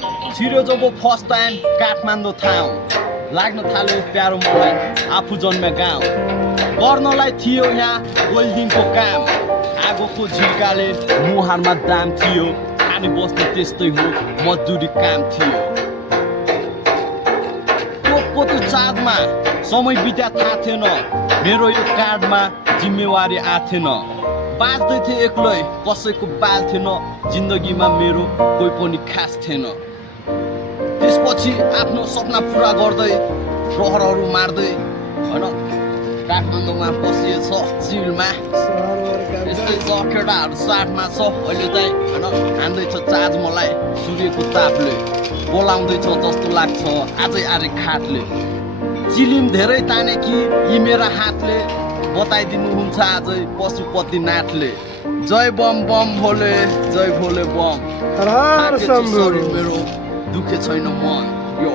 छिर्यो जब first time Kathmandu ठाउँ लाग्न थाल्यो प्यारो मलाई आफू जन्मे गाउँ गर्नलाई थियो यहाँ वेल्डिङको काम आगोको झिल्काले मुहारमा दाम थियो खाने बस्ने त्यस्तै हो मजदुरी काम थियो टोपको त्यो चार्जमा समय बित्या थाहा थिएन मेरो यो कार्डमा जिम्मेवारी आथेन बाँच्दै थिएँ एक्लै कसैको बाल थिएन जिन्दगीमा मेरो कोही पनि खास थिएन त्यसपछि आफ्नो सपना पुरा गर्दै प्रहरहरू मार्दै होइन काठमाडौँमा बसिएछ चिलमा यस्तै छ केटाहरू साथमा छ अहिले चाहिँ होइन हान्दैछ चार्ज मलाई सूर्यको तापले बोलाउँदैछ जस्तो लाग्छ आजै आरे खाटले चिलिम धेरै ताने कि यी मेरा हातले बताइदिनुहुन्छ आजै पशुपतिनाथले जय बम बम भोले जय भोले बम हर हर शम्भु मेरो दुखे छैन मन यो